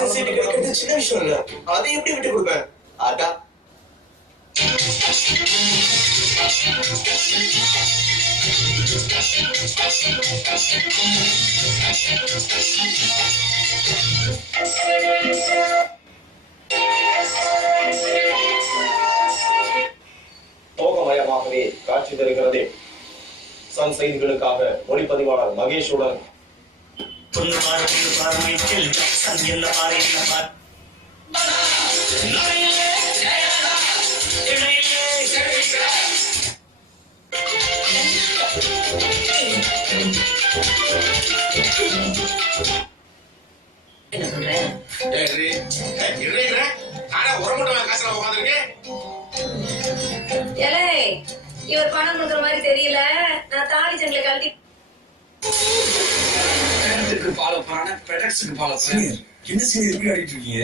Accident seat கிடைக்கிறது சின்ன விஷயம் இல்ல, அதை எப்படி விட்டு கொடுப்பேன்? அதான் சோகமயமாகவே காட்சி தருகிறது. சன் செய்திகளுக்காக ஒளிப்பதிவாளர் மகேஷுடன் என்ன சொல்றேன்? இவர் பணம் கொடுக்குற மாதிரி தெரியல. நான் தாலி சங்கில கழட்டி ஃபாலோ பண்ணானே ப்ராடக்ட்ஸ்க்கு ஃபாலோ பண்ணு. என்ன சீனியர் இப்படி ஆடிட்டு இருக்கீங்க?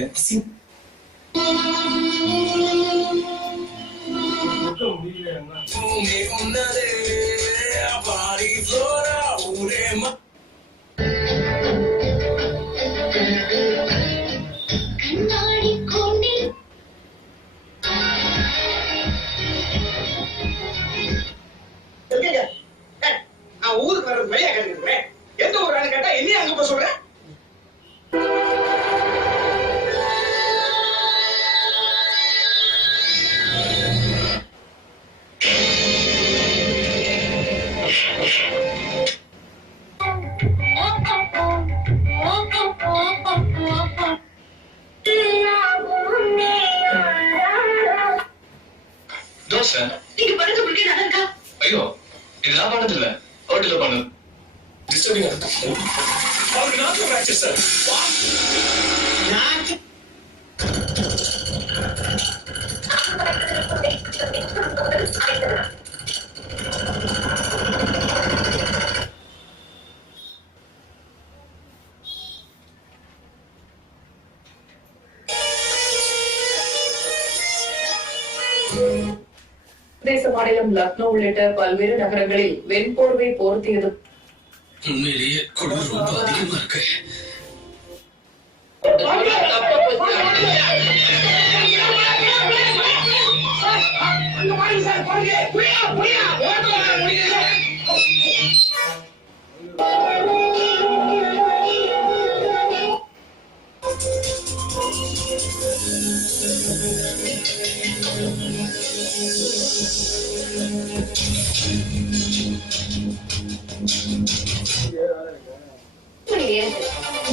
ஊருக்கு வர வெளியா கேட்டுக்கிறேன். எந்த ஒரு ஆளு கேட்டா என்ன அங்க போய் சொல்றேன்? தோசை நீங்க படுக்க முடிக்க நல்லா இருக்கா? ஐயோ இது நான் பண்ணது இல்ல, ஹோட்டல்ல பண்ணது. டிஸ்டர்பிங் அவருக்கு நாக்கு ஃபிராக்சர் சார். தேச மாநிலம் லக்னோ உள்ளிட்ட பல்வேறு நகரங்களில் வெண்போர்வை போர்த்தியது. உண்மையிலேயே குளிர் ரொம்ப அதிகமா இருக்கு.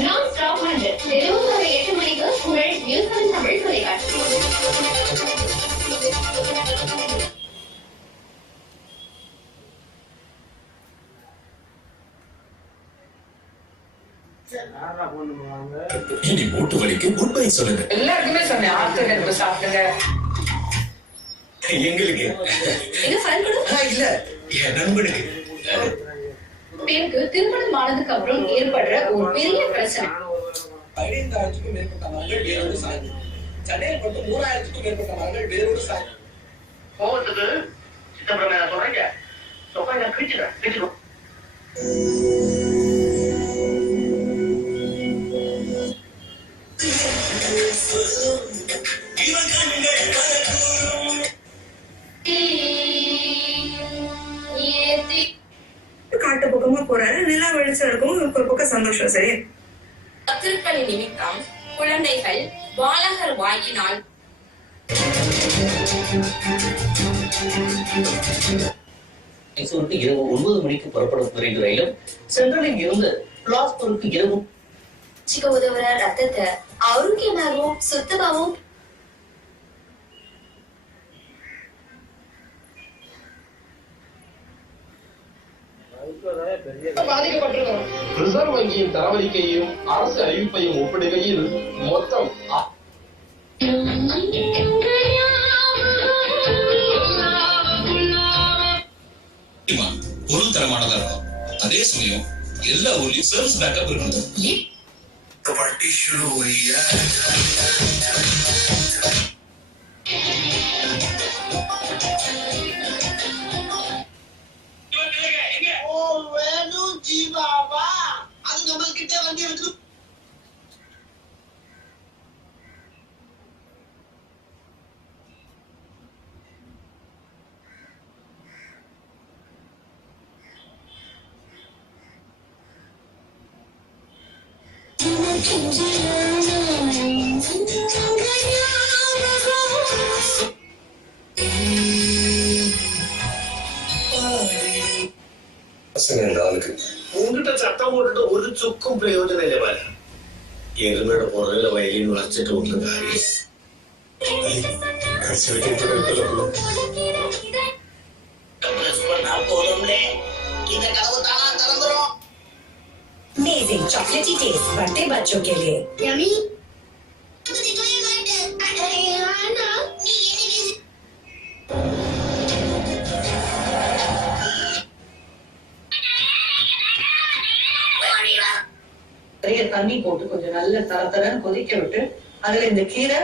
நான் ஸ்டாப் 100 தினமும் காலை 8 மணிக்கு உங்கள் நியூஸ் தமிழ் தொலைக்காட்சி. இனி மூட்டு வலிக்கு உண்மை சொல்லுங்க. எல்லாருக்குமே சொன்னேன், ஆத்து நெருப்பு சாப்பிடுங்க. எங்களுக்கு எங்க ஃபைல் கொடு. இல்ல, என் நண்பனுக்கு. பேருக்கு திருமணம் ஆனதுக்கு அப்புறம் ஏற்படுற ஒரு பெரிய பிரச்சனை. 15,000க்கும் மேற்பட்ட மரங்கள் வேரோடு சாய்ந்து, சென்னையில் மட்டும் 3,000க்கும் மேற்பட்ட மரங்கள் வேரோடு சாய்ந்து. கோவத்துக்கு சித்தப்பிரமையா சொல்றீங்க, சொக்காங்க கிழிச்சிடும். காட்டு பக்கமா போறாரு, நிலா வெளிச்சம் இருக்கும், ஒரு பக்கம் சந்தோஷம். சரி, திருப்பலி நிமித்தம் குழந்தைகள் பாலகர் வாங்கினால் மைசூருக்கு இரவு 9 மணிக்கு புறப்படும் விரைவு ரயிலும் சென்ட்ரலில் இருந்து பிலாஸ்பூருக்கு இரவு உதவுற ரத்தத்தை ஆரோக்கியமாகவும் சுத்தமாகவும் பாதிக்கப்பட்டிருக்கிறோம். ரிசர்வ் வங்கியின் தரவரிக்கையையும் அரசு அறிவிப்பையும் ஒப்பிடுகையில் மொத்தம் பொருள் தரமானதா இருக்கும். அதே சமயம் எல்லா ஊர்லயும் சர்வீஸ் பேக்கப் இருக்கணும். கபாட்டி शुरू हुई है. இந்த ஆளுக்கு உங்ககிட்ட சட்டம் போட்டுட்டு ஒரு சுக்கும் பிரயோஜனம் இல்லை பாரு. எருமையோட போறதுல வயலின் வரைச்சிட்டு ஒன்று காரியம். கடைசி வரைக்கும் கூட இருக்கல. இந்த கதவு தானா திறந்துரும். Amazing chocolatey taste, बड़े बच्चों के लिए. Yummy. நிறைய தண்ணி போட்டு கொஞ்சம் நல்ல தரத்தரன்னு கொதிக்க விட்டு அதுல இந்த கீரை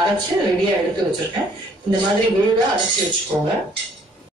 அரைச்சு ரெடியா எடுத்து வச்சிருக்கேன். இந்த மாதிரி விழுதா அரைச்சு வச்சுக்கோங்க.